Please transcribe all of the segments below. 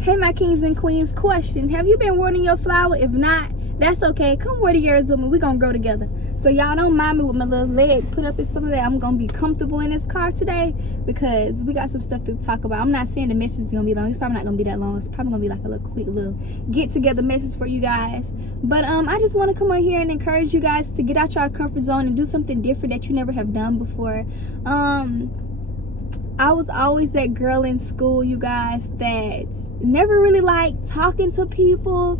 Hey, my kings and queens, question. Have you been watering your flower? If not, that's okay. Come water yours with me. We're going to grow together. So y'all don't mind me with my little leg put up and stuff like that. I'm going to be comfortable in this car today because we got some stuff to talk about. I'm not saying the message is going to be long. It's probably not going to be that long. It's probably going to be like a little quick little get-together message for you guys. But I just want to come on here and encourage you guys to get out your comfort zone and do something different that you never have done before. I was always that girl in school, you guys, that never really liked talking to people.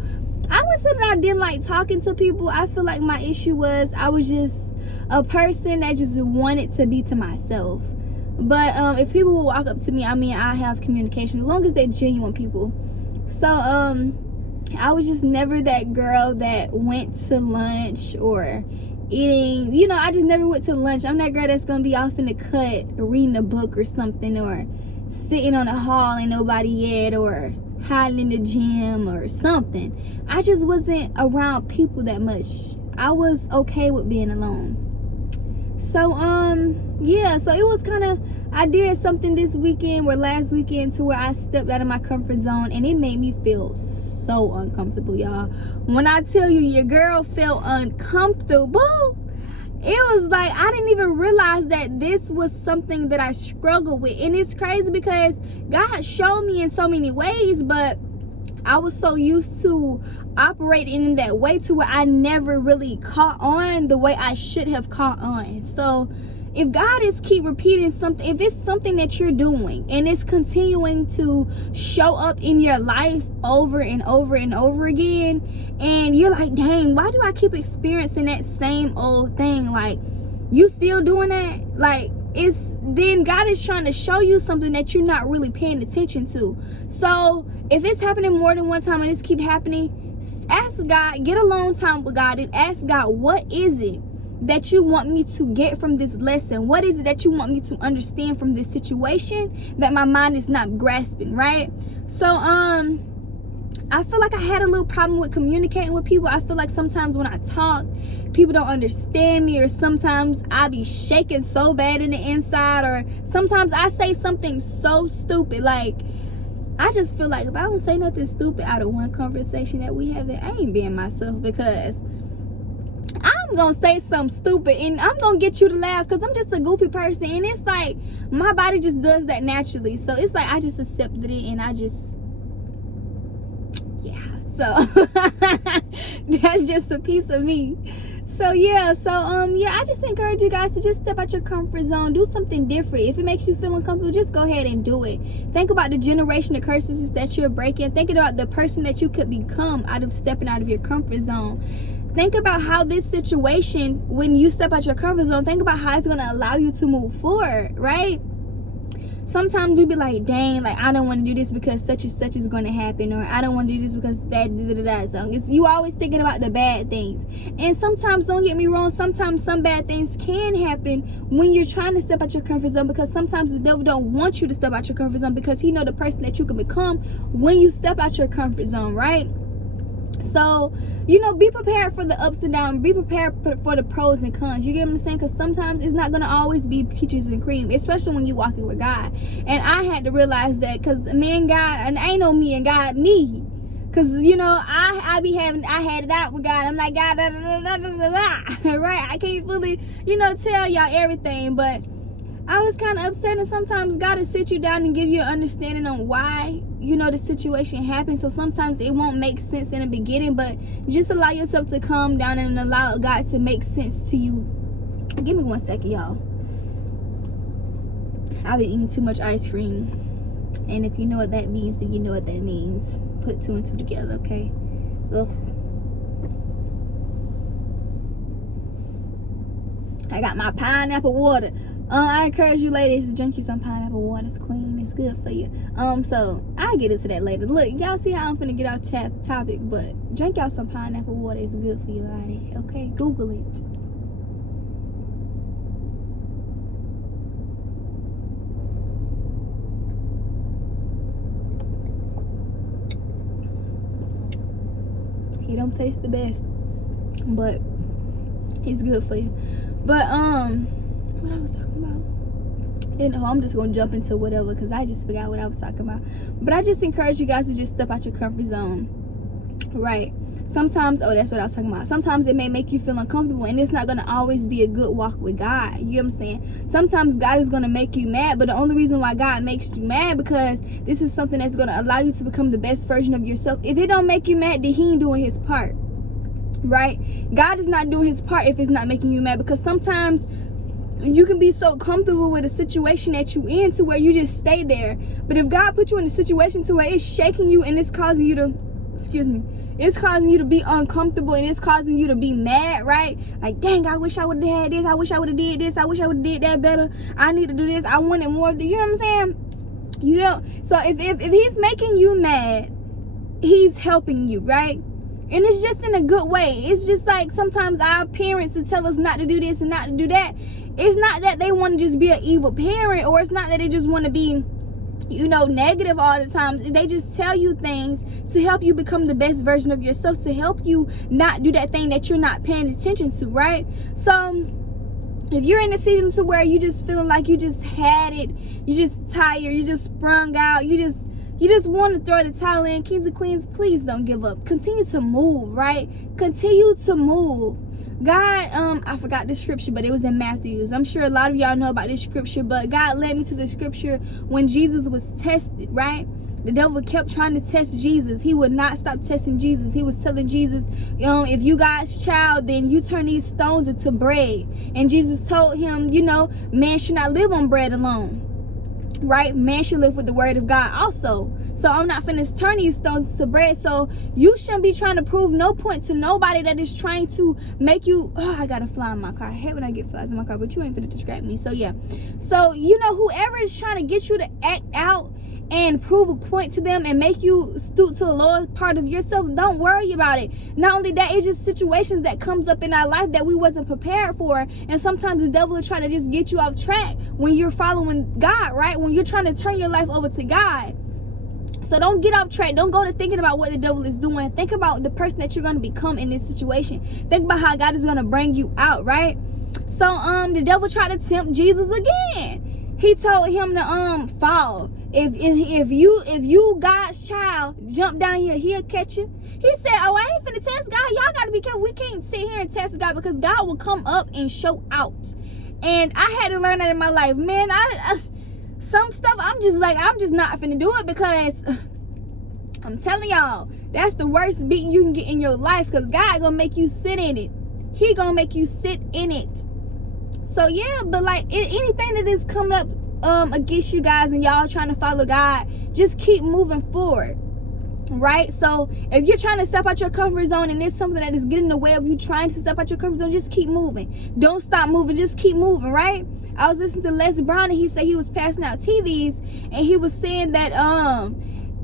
I wouldn't say that I didn't like talking to people. I feel like my issue was I was just a person that just wanted to be to myself. But if people would walk up to me, I mean, I have communication as long as they're genuine people. So I was just never that girl that went to lunch or eating, you know, I just never went to lunch. I'm that girl that's gonna be off in the cut reading a book or something, or sitting on the hall and nobody yet, or hiding in the gym or something. I just wasn't around people that much. I was okay with being alone. So yeah, so it was kind of, I did something this weekend or last weekend to where I stepped out of my comfort zone, and it made me feel so uncomfortable, y'all. When I tell you your girl felt uncomfortable, it was like I didn't even realize that this was something that I struggled with. And it's crazy because God showed me in so many ways, but I was so used to operating in that way to where I never really caught on the way I should have caught on. So if God is keep repeating something, if it's something that you're doing and it's continuing to show up in your life over and over and over again, and you're like, dang, why do I keep experiencing that same old thing? Like, you still doing that? Like, then God is trying to show you something that you're not really paying attention to. So if it's happening more than one time and this keep happening, ask God, get alone time with God, and ask God, what is it that you want me to get from this lesson? What is it that you want me to understand from this situation that my mind is not grasping, right? So I feel like I had a little problem with communicating with people. I feel like sometimes when I talk, people don't understand me, or sometimes I be shaking so bad in the inside, or sometimes I say something so stupid. Like, I just feel like if I don't say nothing stupid out of one conversation that we have, I ain't being myself, because I'm gonna say something stupid and I'm gonna get you to laugh because I'm just a goofy person, and it's like my body just does that naturally. So it's like I just accepted it, and I just, yeah, so that's just a piece of me. So yeah, yeah, I just encourage you guys to just step out your comfort zone, do something different. If it makes you feel uncomfortable, just go ahead and do it. Think about the generation of curses that you're breaking. Think about the person that you could become out of stepping out of your comfort zone. Think about how this situation, when you step out your comfort zone, think about how it's going to allow you to move forward, right? Sometimes we be like, dang, like, I don't want to do this because such and such is going to happen, or I don't want to do this because that. So you always thinking about the bad things. And sometimes, don't get me wrong, sometimes some bad things can happen when you're trying to step out your comfort zone, because sometimes the devil don't want you to step out your comfort zone because he know the person that you can become when you step out your comfort zone, right? So, you know, be prepared for the ups and downs. Be prepared for the pros and cons. You get what I'm saying? Because sometimes it's not going to always be peaches and cream, especially when you're walking with God. And I had to realize that, because me and God, and ain't no me and God, me. Because, you know, I had it out with God. I'm like, God, right? I can't fully, you know, tell y'all everything. But I was kind of upset, and sometimes God will sit you down and give you an understanding on why, you know, the situation happened. So sometimes it won't make sense in the beginning, but just allow yourself to calm down and allow God to make sense to you. Give me 1 second, y'all. I've been eating too much ice cream, and if you know what that means, then you know what that means. Put 2 and 2 together, okay? Ugh. I got my pineapple water. I encourage you ladies to drink you some pineapple water. It's queen. It's good for you. So I'll get into that later. Look, y'all see how I'm finna get off topic, but drink y'all some pineapple water. It's good for your body. Okay, Google it. It don't taste the best, but it's good for you. But what I was talking about, I'm just gonna jump into whatever because I just forgot what I was talking about. But I just encourage you guys to just step out your comfort zone. Right. Sometimes, that's what I was talking about. Sometimes it may make you feel uncomfortable, and it's not going to always be a good walk with God. You know what I'm saying? Sometimes God is going to make you mad, but the only reason why God makes you mad because this is something that's going to allow you to become the best version of yourself. If it don't make you mad, then he ain't doing his part. Right? God is not doing his part if it's not making you mad, because sometimes you can be so comfortable with a situation that you in to where you just stay there. But if God put you in a situation to where it's shaking you and it's causing you to it's causing you to be uncomfortable and it's causing you to be mad, right? Like, dang, I wish I would have had this. I wish I would have did this. I wish I would have did that better. I need to do this. I wanted more of the, you know what I'm saying? You know, so if he's making you mad, he's helping you, right? And it's just in a good way. It's just like sometimes our parents will tell us not to do this and not to do that. It's not that they want to just be an evil parent, or it's not that they just want to be, you know, negative all the time. They just tell you things to help you become the best version of yourself, to help you not do that thing that you're not paying attention to, right? So if you're in a season to where you just feeling like you just had it, you just tired, you just sprung out, you just want to throw the towel in, kings and queens, please don't give up. Continue to move, right? Continue to move. God, I forgot the scripture, but it was in Matthew. I'm sure a lot of y'all know about this scripture, but God led me to the scripture when Jesus was tested, right? The devil kept trying to test Jesus. He would not stop testing Jesus. He was telling Jesus, if you God's child, then you turn these stones into bread. And Jesus told him, man should not live on bread alone. Right? Man should live with the word of God also. So I'm not finna turn these stones to bread. So you shouldn't be trying to prove no point to nobody that is trying to make you, I gotta fly in my car. I hate when I get flies in my car, but you ain't finna distract me. So yeah. So whoever is trying to get you to act out and prove a point to them and make you stoop to a lower part of yourself, don't worry about it. Not only that, it's just situations that comes up in our life that we wasn't prepared for. And sometimes the devil will try to just get you off track when you're following God, right? When you're trying to turn your life over to God. So don't get off track. Don't go to thinking about what the devil is doing. Think about the person that you're going to become in this situation. Think about how God is going to bring you out, right? So the devil tried to tempt Jesus again. He told him to fall. If you God's child, jump down here, he'll catch you. He said, I ain't finna test God. Y'all gotta be careful. We can't sit here and test God, because God will come up and show out. And I had to learn that in my life, man. Some stuff I'm just not finna do it, because I'm telling y'all, that's the worst beating you can get in your life, because God gonna make you sit in it. He gonna make you sit in it. So yeah, but like anything that is coming up against you guys and y'all trying to follow God, just keep moving forward, right? So if you're trying to step out your comfort zone and it's something that is getting in the way of you trying to step out your comfort zone, just keep moving. Don't stop moving, just keep moving, right? I was listening to Les Brown, and he said he was passing out TVs, and he was saying that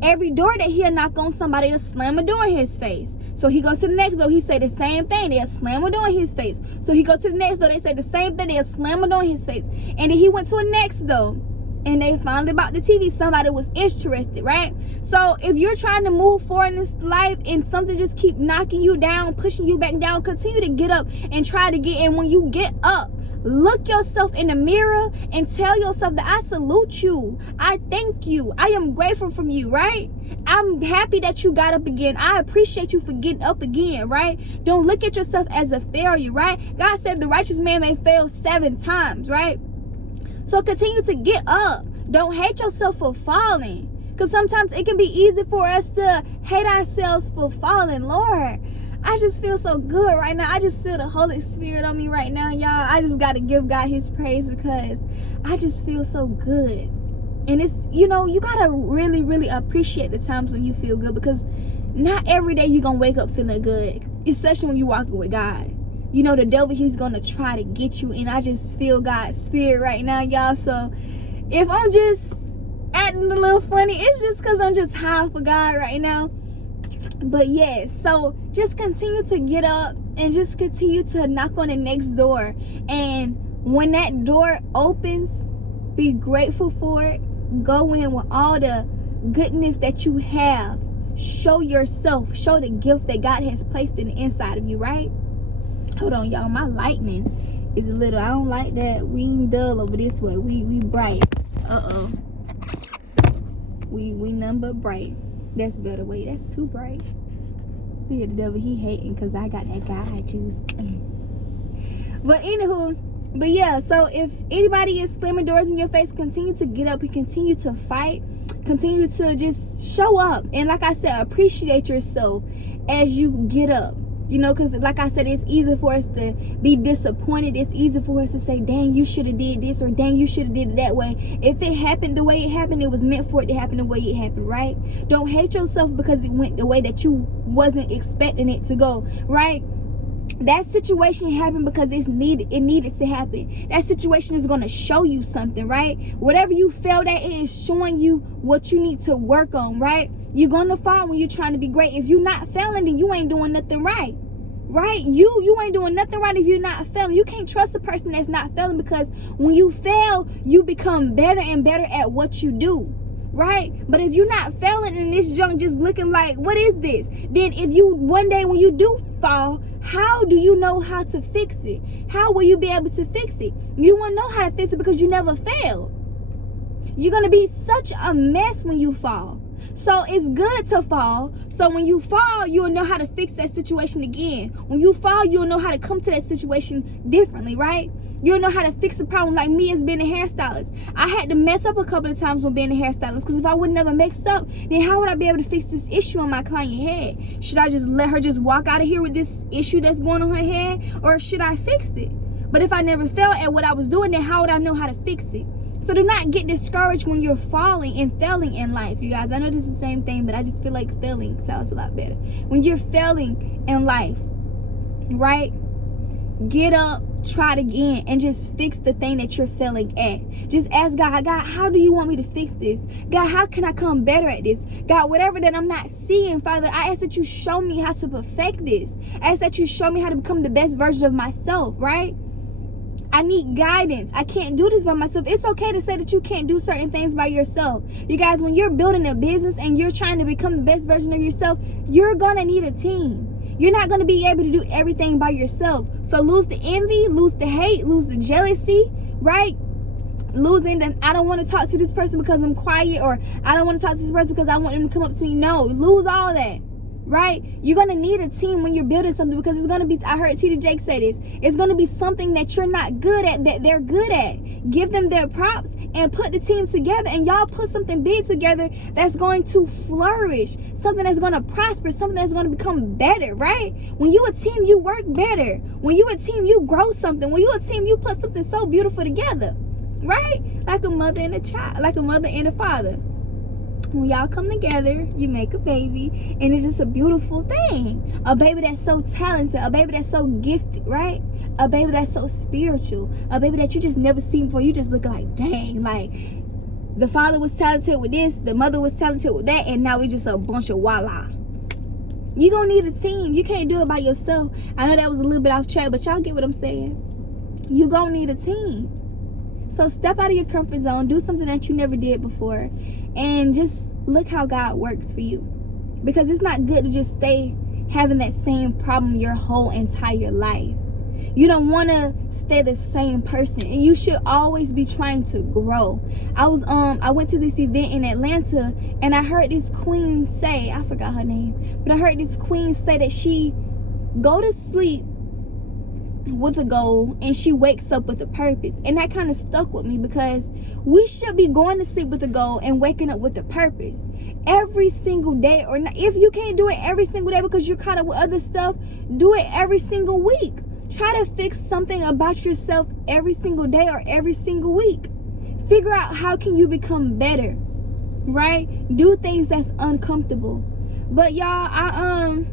every door that he'll knock on, somebody will slam a door in his face. So he goes to the next door, he say the same thing, they'll slam a door in his face. So he goes to the next door, they say the same thing, they'll slam a door in his face. And then he went to a next door, and they finally bought the TV. Somebody was interested, right? So if you're trying to move forward in this life and something just keep knocking you down, pushing you back down, continue to get up and try to get in. When you get up, look yourself in the mirror and tell yourself that I salute you. I thank you. I am grateful for you, right? I'm happy that you got up again. I appreciate you for getting up again, right? Don't look at yourself as a failure, right? God said the righteous man may fail 7 times, right? So continue to get up. Don't hate yourself for falling, because sometimes it can be easy for us to hate ourselves for falling. Lord, I just feel so good right now. I just feel the Holy Spirit on me right now, y'all. I just got to give God his praise, because I just feel so good. And it's, you got to really, really appreciate the times when you feel good, because not every day you're going to wake up feeling good, especially when you're walking with God. The devil, he's going to try to get you. And I just feel God's spirit right now, y'all. So if I'm just acting a little funny, it's just because I'm just high for God right now. But yeah, so just continue to get up and just continue to knock on the next door. And when that door opens, be grateful for it. Go in with all the goodness that you have. Show yourself. Show the gift that God has placed in the inside of you, right? Hold on, y'all. My lightning It's a little, I don't like that. We ain't dull over this way. We bright. We none but bright. That's better. Wait, that's too bright. Look at the devil, he hating because I got that guy I choose. But anywho, but yeah, so if anybody is slamming doors in your face, continue to get up and continue to fight. Continue to just show up. And like I said, appreciate yourself as you get up. You know, because like I said, it's easy for us to be disappointed. It's easy for us to say, dang, you should have did this, or dang, you should have did it that way. If it happened the way it happened, it was meant for it to happen the way it happened, right? Don't hate yourself because it went the way that you wasn't expecting it to go, right? That situation happened because it needed to happen. That situation is going to show you something, right? Whatever you failed at, it is showing you what you need to work on, right? You're going to fall when you're trying to be great. If you're not failing, then you ain't doing nothing right. Right? You ain't doing nothing right if you're not failing. You can't trust a person that's not failing, because when you fail, you become better and better at what you do. Right? But if you're not failing and this junk just looking like, what is this? Then if you, one day when you do fall, how do you know how to fix it? How will you be able to fix it? You won't know how to fix it because you never failed. You're going to be such a mess when you fall. So it's good to fall. So when you fall, you'll know how to fix that situation again. When you fall, you'll know how to come to that situation differently, right? You'll know how to fix a problem. Like me as being a hairstylist, I had to mess up a couple of times when being a hairstylist, because if I would never messed up, then how would I be able to fix this issue on my client head? Should I just let her just walk out of here with this issue that's going on her head, or should I fix it? But if I never failed at what I was doing, then how would I know how to fix it? So do not get discouraged when you're falling and failing in life, you guys. I know this is the same thing, but I just feel like failing sounds a lot better. When you're failing in life, right? Get up, try it again, and just fix the thing that you're failing at. Just ask God, how do you want me to fix this? God, how can I come better at this? God, whatever that I'm not seeing, Father, I ask that you show me how to perfect this. I ask that you show me how to become the best version of myself, right? I need guidance. I can't do this by myself. It's okay to say that you can't do certain things by yourself. You guys, when you're building a business and you're trying to become the best version of yourself, you're going to need a team. You're not going to be able to do everything by yourself. So lose the envy, lose the hate, lose the jealousy, right? Losing the, I don't want to talk to this person because I'm quiet, or I don't want to talk to this person because I want them to come up to me. No, lose all that. Right? You're going to need a team when you're building something, because it's going to be, I heard T.D. Jakes say this, it's going to be something that you're not good at that they're good at. Give them their props and put the team together, and y'all put something big together that's going to flourish, something that's going to prosper, something that's going to become better, right? When you a team, you work better. When you a team, you grow something. When you a team, you put something so beautiful together, right? Like a mother and a child, like a mother and a father. When y'all come together, you make a baby, and it's just a beautiful thing. A baby that's so talented, a baby that's so gifted, right? A baby that's so spiritual, a baby that you just never seen before. You just look like, dang, like the father was talented with this, the mother was talented with that, and now it's just a bunch of voila. You're gonna need a team. You can't do it by yourself. I know that was a little bit off track, but y'all get what I'm saying. You gonna need a team. So step out of your comfort zone, do something that you never did before, and just look how God works for you. Because it's not good to just stay having that same problem your whole entire life. You don't want to stay the same person, and you should always be trying to grow. I went to this event in Atlanta, and I heard this queen say, I forgot her name, but I heard this queen say that she go to sleep with a goal and she wakes up with a purpose. And that kind of stuck with me, because we should be going to sleep with a goal and waking up with a purpose every single day. Or not, if you can't do it every single day because you're caught up with other stuff, do it every single week. Try to fix something about yourself every single day or every single week. Figure out how can you become better, right? Do things that's uncomfortable. But y'all,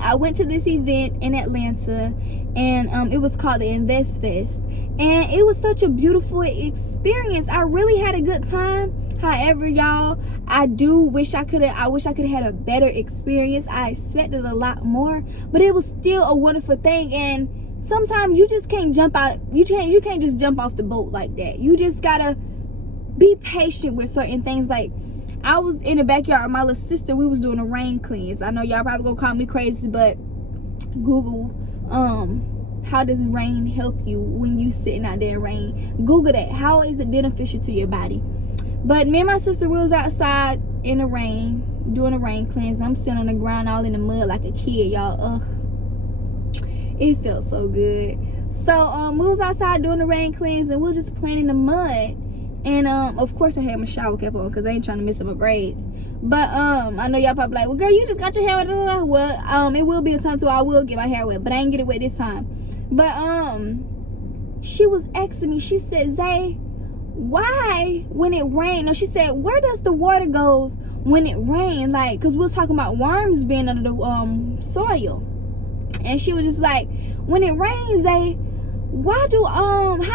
I went to this event in Atlanta, and it was called the Invest Fest, and it was such a beautiful experience. I really had a good time. However, y'all, I wish I could have had a better experience. I expected a lot more, but it was still a wonderful thing. And sometimes you just can't jump out. You can't just jump off the boat like that. You just gotta be patient with certain things. Like, I was in the backyard with my little sister. We was doing a rain cleanse. I know y'all probably gonna call me crazy, but Google how does rain help you when you sitting out there in rain. Google that. How is it beneficial to your body? But me and my sister, we was outside in the rain doing a rain cleanse. I'm sitting on the ground all in the mud like a kid, y'all. It felt so good. So we was outside doing the rain cleanse, and we were just playing in the mud. And of course I had my shower cap on because I ain't trying to mess up my braids. But I know y'all probably like, well girl, you just got your hair wet. Well, it will be a time to I will get my hair wet, but I ain't get it wet this time. But she was asking me, she said, Zay, why when it rained? No, she said, where does the water goes when it rains? Like, cause we was talking about worms being under the soil. And she was just like, when it rains, Zay, how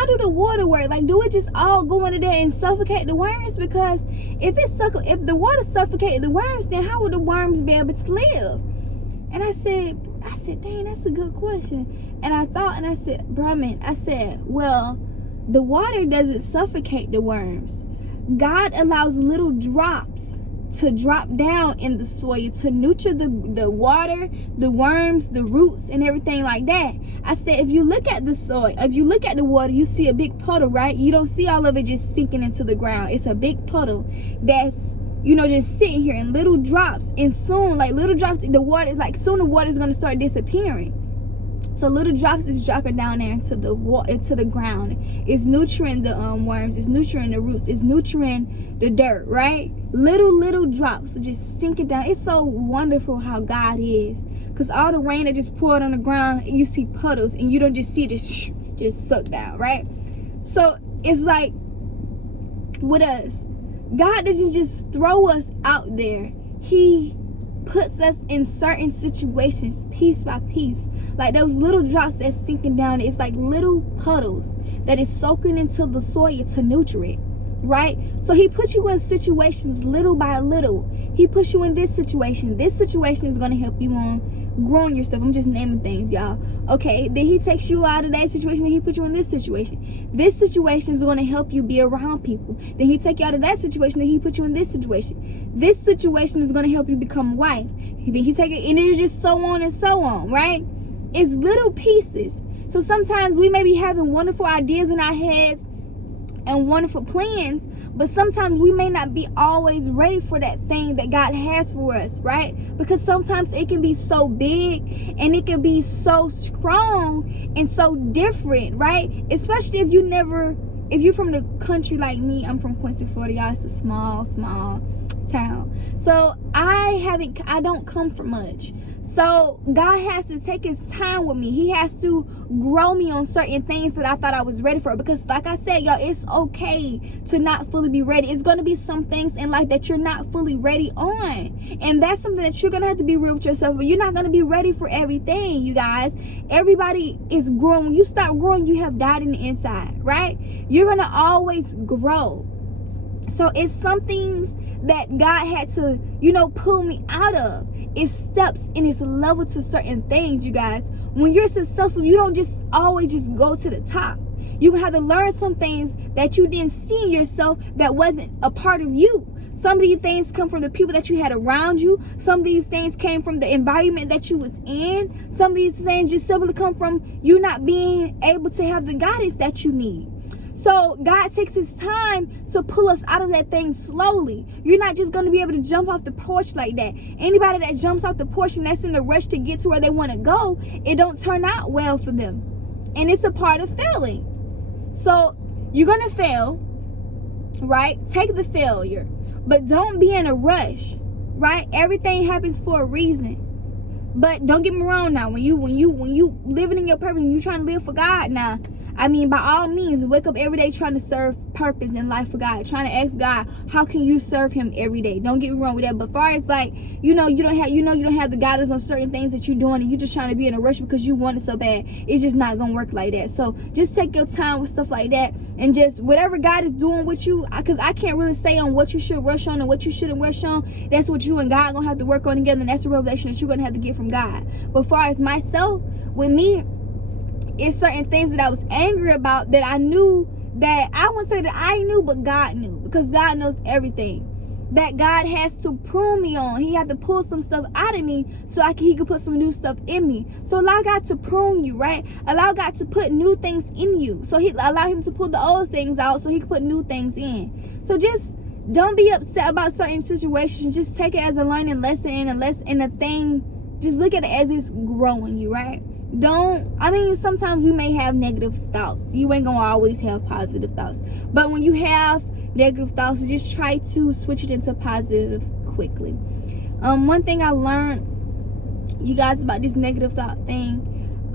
do the water work? Like, do it just all go under there and suffocate the worms? Because if the water suffocated the worms, then how would the worms be able to live? And I said, dang, that's a good question. And I thought, and I said, Brahman, I said, well, the water doesn't suffocate the worms. God allows little drops to drop down in the soil to nurture the water, the worms, the roots, and everything like that. I said, if you look at the soil, if you look at the water, you see a big puddle, right? You don't see all of it just sinking into the ground. It's a big puddle that's, just sitting here in little drops. And soon, like little drops, the water, like soon the water is going to start disappearing. So little drops is dropping down there into the ground. It's nurturing the worms. It's nurturing the roots. It's nurturing the dirt, right? Little drops are just sinking down. It's so wonderful how God is, because all the rain that just poured on the ground, you see puddles, and you don't just see it just suck down, right? So it's like with us, God doesn't just throw us out there. He puts us in certain situations piece by piece. Like those little drops that's sinking down, it's like little puddles that is soaking into the soil to nurture it, right? So he puts you in situations little by little. He puts you in this situation. This situation is going to help you on growing yourself. I'm just naming things, y'all. Okay, then he takes you out of that situation and he puts you in this situation. This situation is going to help you be around people. Then he take you out of that situation and he put you in this situation. This situation is going to help you become a wife. Then he take it, and it's just so on and so on, right? It's little pieces. So sometimes we may be having wonderful ideas in our heads and wonderful plans, but sometimes we may not be always ready for that thing that God has for us, right? Because sometimes it can be so big and it can be so strong and so different, right? Especially if you're from the country like me. I'm from Quincy, Florida, y'all. It's a small town. So I don't come from much. So God has to take his time with me. He has to grow me on certain things that I thought I was ready for. Because like I said, y'all, it's okay to not fully be ready. It's going to be some things in life that you're not fully ready on. And that's something that you're going to have to be real with yourself. But you're not going to be ready for everything, you guys. Everybody is growing. When you stop growing, you have died in the inside, right? You're going to always grow. So it's some things that God had to, pull me out of. It's steps and it's level to certain things, you guys. When you're successful, you don't just always just go to the top. You're going to have to learn some things that you didn't see in yourself that wasn't a part of you. Some of these things come from the people that you had around you. Some of these things came from the environment that you was in. Some of these things just simply come from you not being able to have the guidance that you need. So God takes his time to pull us out of that thing slowly. You're not just going to be able to jump off the porch like that. Anybody that jumps off the porch and that's in a rush to get to where they want to go, it don't turn out well for them. And it's a part of failing. So you're going to fail, right? Take the failure. But don't be in a rush, right? Everything happens for a reason. But don't get me wrong now. When you living in your purpose and you trying to live for God now, by all means, wake up every day trying to serve purpose in life for God, trying to ask God, how can you serve him every day? Don't get me wrong with that. But far as like, you don't have the guidance on certain things that you're doing, and you're just trying to be in a rush because you want it so bad, it's just not gonna work like that. So just take your time with stuff like that, and just whatever God is doing with you, because I can't really say on what you should rush on and what you shouldn't rush on. That's what you and God gonna have to work on together, and that's the revelation that you're gonna have to get from God. But far as myself, with me, it's certain things that I was angry about that I knew, that I wouldn't say that I knew, but God knew, because God knows everything. that God has to prune me on. He had to pull some stuff out of me so he could put some new stuff in me. So allow God to prune you, right? Allow God to put new things in you. So allow him to pull the old things out so he can put new things in. So just don't be upset about certain situations. Just take it as a learning lesson and a thing. Just look at it as it's growing you, right? Sometimes we may have negative thoughts. You ain't gonna always have positive thoughts. But when you have negative thoughts, just try to switch it into positive quickly. One thing I learned, you guys, about this negative thought thing,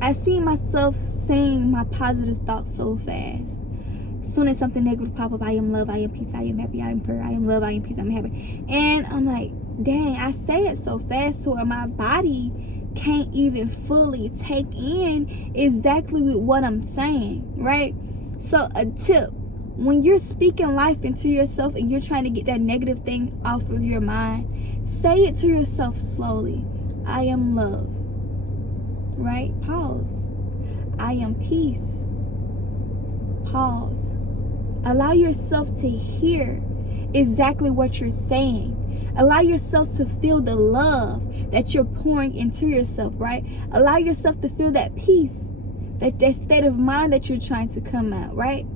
I see myself saying my positive thoughts so fast. As soon as something negative pop up, I am love, I am peace, I am happy, I am prayer, I am love, I am peace, I am happy. And I'm like, dang, I say it so fast to where my body can't even fully take in exactly what I'm saying, right? So a tip, when you're speaking life into yourself and you're trying to get that negative thing off of your mind, say it to yourself slowly. I am love, right? Pause. I am peace. Pause. Allow yourself to hear exactly what you're saying. Allow yourself to feel the love that you're pouring into yourself, right? Allow yourself to feel that peace, that state of mind that you're trying to come out, right?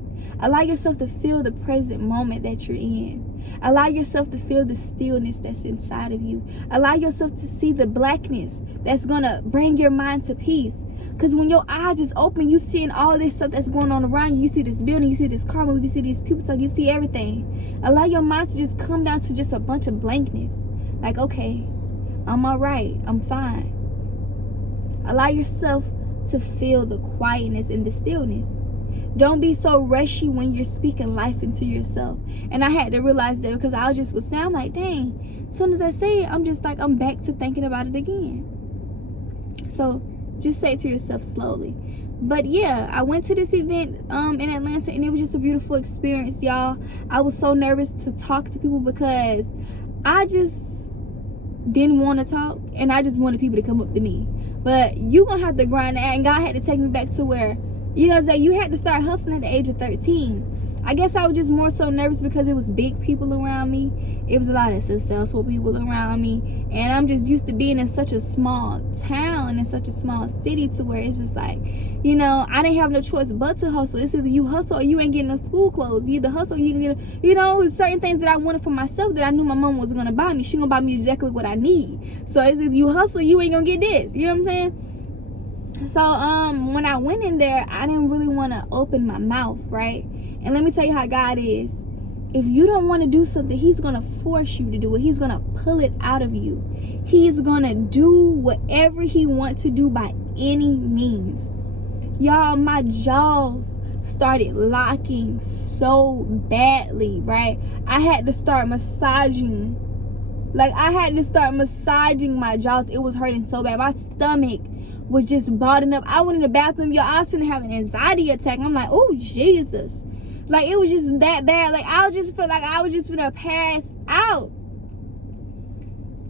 Allow yourself to feel the present moment that you're in. Allow yourself to feel the stillness that's inside of you. Allow yourself to see the blackness that's going to bring your mind to peace. Because when your eyes is open, you seeing all this stuff that's going on around you. You see this building, you see this car movie, you see these people talk, you see everything. Allow your mind to just come down to just a bunch of blankness. Like, okay, I'm all right, I'm fine. Allow yourself to feel the quietness and the stillness. Don't be so rushy when you're speaking life into yourself. And I had to realize that because I was saying, I'm like, dang, as soon as I say it, I'm just like, I'm back to thinking about it again. So just say it to yourself slowly. But yeah, I went to this event in Atlanta, and it was just a beautiful experience, y'all. I was so nervous to talk to people because I just didn't want to talk, and I just wanted people to come up to me. But you gonna have to grind that, and God had to take me back to where, you had to start hustling at the age of 13. I guess I was just more so nervous because it was big people around me. It was a lot of successful people around me. And I'm just used to being in such a small town, in such a small city, to where it's just like, I didn't have no choice but to hustle. It's either you hustle or you ain't getting no school clothes. You either hustle or you can get, certain things that I wanted for myself that I knew my mom was going to buy me. She going to buy me exactly what I need. So it's either you hustle or you ain't going to get this. You know what I'm saying? So when I went in there, I didn't really want to open my mouth, right? And let me tell you how God is. If you don't want to do something, he's going to force you to do it. He's going to pull it out of you. He's going to do whatever he wants to do by any means. Y'all, my jaws started locking so badly, right? I had to start massaging. I had to start massaging my jaws. It was hurting so bad. My stomach was just bottling up. I went in the bathroom, y'all. I was gonna have an anxiety attack. I'm like, oh Jesus. It was just that bad. I just felt like I was just gonna pass out.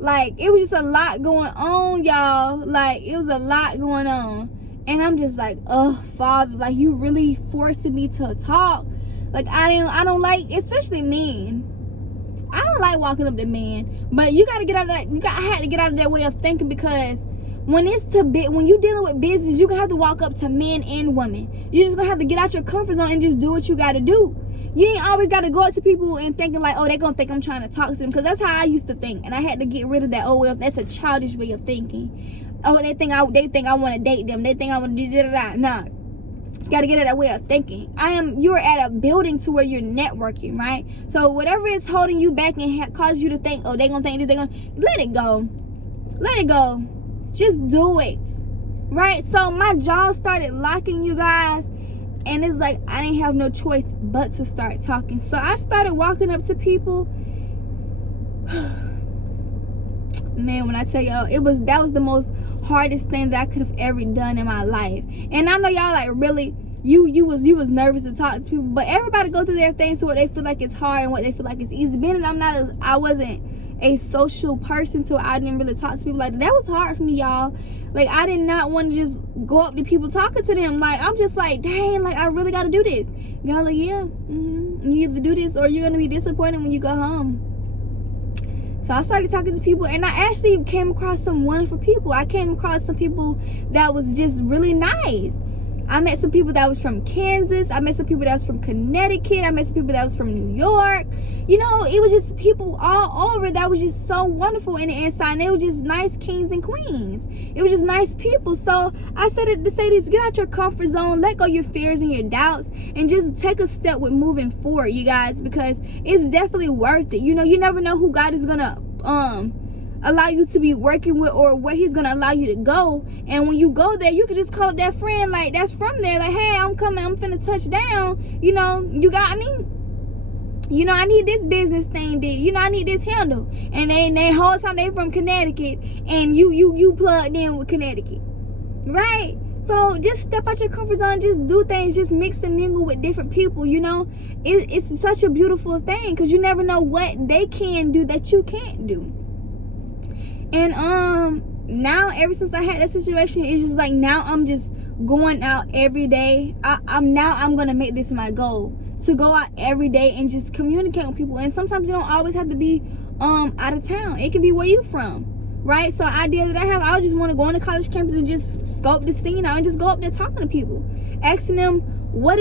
It was just a lot going on, y'all. It was a lot going on. And I'm just like, oh, Father, you really forcing me to talk. I don't like, especially men. I don't like walking up to men. But you gotta get out of that. I had to get out of that way of thinking, because when you're dealing with business, you're gonna have to walk up to men and women. You're just gonna have to get out your comfort zone and just do what you gotta do. You ain't always gotta go up to people and thinking they're gonna think I'm trying to talk to them, because that's how I used to think. And I had to get rid of that. Oh, well, that's a childish way of thinking. Oh, they think I want to date them. They think I want to do that. Nah. You gotta get out of that way of thinking. You're at a building to where you're networking, right? So whatever is holding you back and cause you to think, oh, they gonna think this, let it go. Let it go. Just do it, right? So my jaw started locking, you guys, and it's like I didn't have no choice but to start talking. So I started walking up to people. Man, when I tell y'all, that was the most hardest thing that I could have ever done in my life. And I know y'all really, you was nervous to talk to people, but everybody go through their things to what they feel like it's hard and what they feel like it's easy. Being that I wasn't a social person, so I didn't really talk to people like that. That was hard for me, y'all. I did not want to just go up to people talking to them. I'm just like, dang, I really got to do this. Y'all yeah. You either do this or you're gonna be disappointed when you go home. So I started talking to people, and I actually came across some wonderful people. I came across some people that was just really nice. I met some people that was from Kansas. I met some people that was from Connecticut. I met some people that was from New York. You know, it was just people all over that was just so wonderful in the inside. And they were just nice kings and queens. It was just nice people. So I said it to say this: get out your comfort zone, let go your fears and your doubts, and just take a step with moving forward, you guys, because it's definitely worth it. You know, you never know who God is gonna allow you to be working with, or where he's gonna allow you to go. And when you go there, you can just call up that friend like that's from there, like, hey, I'm coming, I'm finna touch down, you know, you got me, you know, I need this business thing did, you know, I need this handle. And they whole time they from Connecticut, and you plugged in with Connecticut, right? So just step out your comfort zone, just do things, just mix and mingle with different people, you know. It's such a beautiful thing, because you never know what they can do that you can't do. And now, ever since I had that situation, it's just like, now I'm just going out every day. I'm gonna make this my goal, to go out every day and just communicate with people. And sometimes you don't always have to be out of town. It can be where you from, right? So idea that I have, I just want to go on the college campus and just scope the scene out and just go up there talking to people, asking them why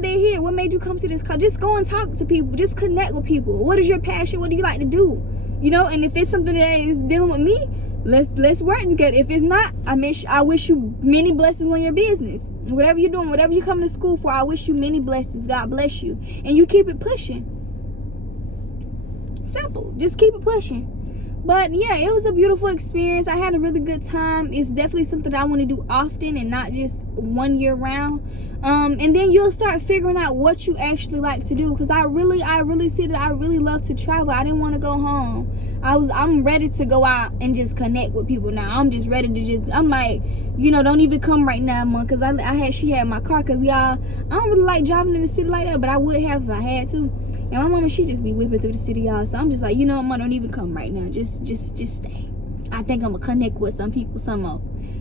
they're here, what made you come to this college. Just go and talk to people, just connect with people. What is your passion? What do you like to do? You know, and if it's something that is dealing with me, let's work together. If it's not, I wish you many blessings on your business. Whatever you're doing, whatever you come to school for, I wish you many blessings. God bless you. And you keep it pushing. Simple. Just keep it pushing. But yeah, it was a beautiful experience. I had a really good time. It's definitely something that I want to do often and not just 1 year round. And then you'll start figuring out what you actually like to do. Because I really see that I really love to travel. I didn't want to go home. I'm ready to go out and just connect with people now. I'm just ready to I'm like, you know, don't even come right now, Mom, because she had my car. Because y'all, I don't really like driving in the city like that, but I would have if I had to. And my mama, she just be whipping through the city, y'all. So I'm just like, you know, Mom, don't even come right now. Just stay. I think I'm gonna connect with some people some more.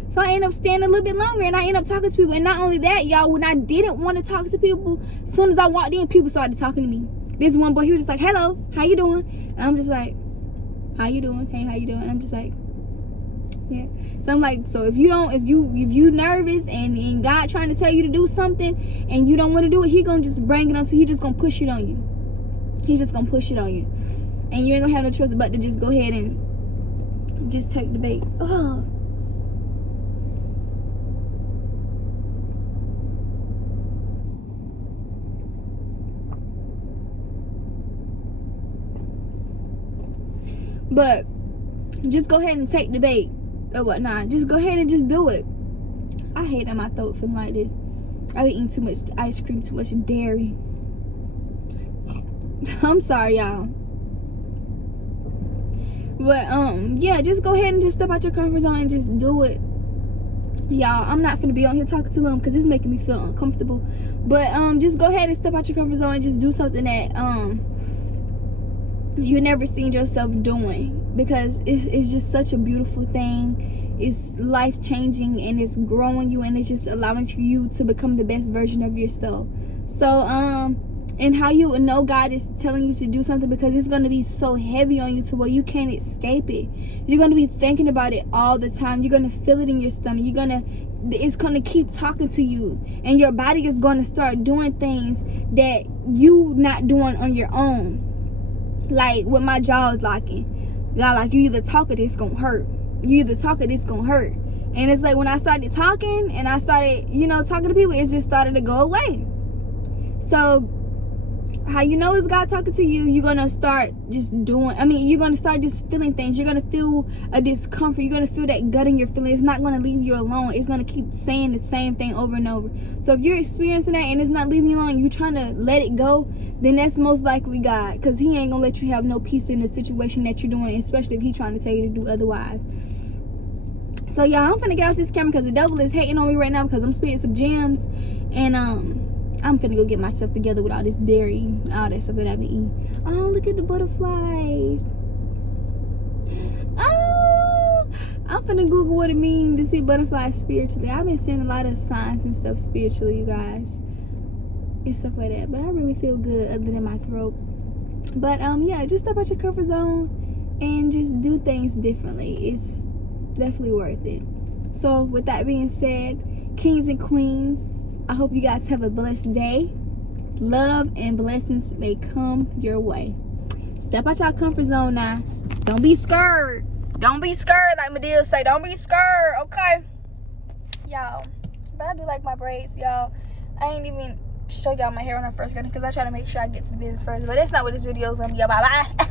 So I end up staying a little bit longer, and I end up talking to people. And not only that, y'all, when I didn't want to talk to people, as soon as I walked in, people started talking to me. This one boy, he was just like, hello, how you doing? And I'm just like, how you doing? Hey, how you doing? And I'm just like, yeah. So I'm like, so if you nervous and God trying to tell you to do something and you don't want to do it, he gonna just bring it on. So he just gonna push it on you. He's just gonna push it on you, and you ain't gonna have no choice but to just go ahead and just take the bait. Oh. But just go ahead and take the bait or whatnot. Just go ahead and just do it. I hate that my throat feeling like this. I've been eating too much ice cream, too much dairy. I'm sorry, y'all. But yeah, just go ahead and just step out your comfort zone and just do it. Y'all, I'm not finna be on here talking too long because it's making me feel uncomfortable. But just go ahead and step out your comfort zone and just do something that you never seen yourself doing, because it's just such a beautiful thing. It's life changing, and it's growing you, and it's just allowing you to become the best version of yourself. So and how you would know God is telling you to do something, because it's going to be so heavy on you to where you can't escape it. You're going to be thinking about it all the time. You're going to feel it in your stomach. It's going to keep talking to you, and your body is going to start doing things that you not doing on your own. Like with my jaws locking, y'all, like, you either talk or this gonna hurt. You either talk or this gonna hurt. And it's like when I started talking and I started, you know, talking to people, it just started to go away. So how you know it's God talking to you, you're gonna start just you're gonna start just feeling things. You're gonna feel a discomfort. You're gonna feel that gut in your feeling. It's not gonna leave you alone. It's gonna keep saying the same thing over and over. So if you're experiencing that and it's not leaving you alone, you trying to let it go, then that's most likely God, because he ain't gonna let you have no peace in the situation that you're doing, especially if he's trying to tell you to do otherwise. So y'all, I'm finna get off this camera because the devil is hating on me right now because I'm spitting some gems, and I'm finna go get myself together with all this dairy, all that stuff that I've been eating. Oh, look at the butterflies. Oh, I'm finna Google what it means to see butterflies spiritually. I've been seeing a lot of signs and stuff spiritually, you guys. and stuff like that. But I really feel good other than my throat. But yeah, just step out your comfort zone and just do things differently. It's definitely worth it. So with that being said, kings and queens, I hope you guys have a blessed day. Love and blessings may come your way. Step out your comfort zone now. Don't be scared. Don't be scared, like Madea say. Don't be scared, okay? Y'all, but I do like my braids, y'all. I ain't even show y'all my hair when I first got it because I try to make sure I get to the business first. But that's not what this video is gonna be about. Bye.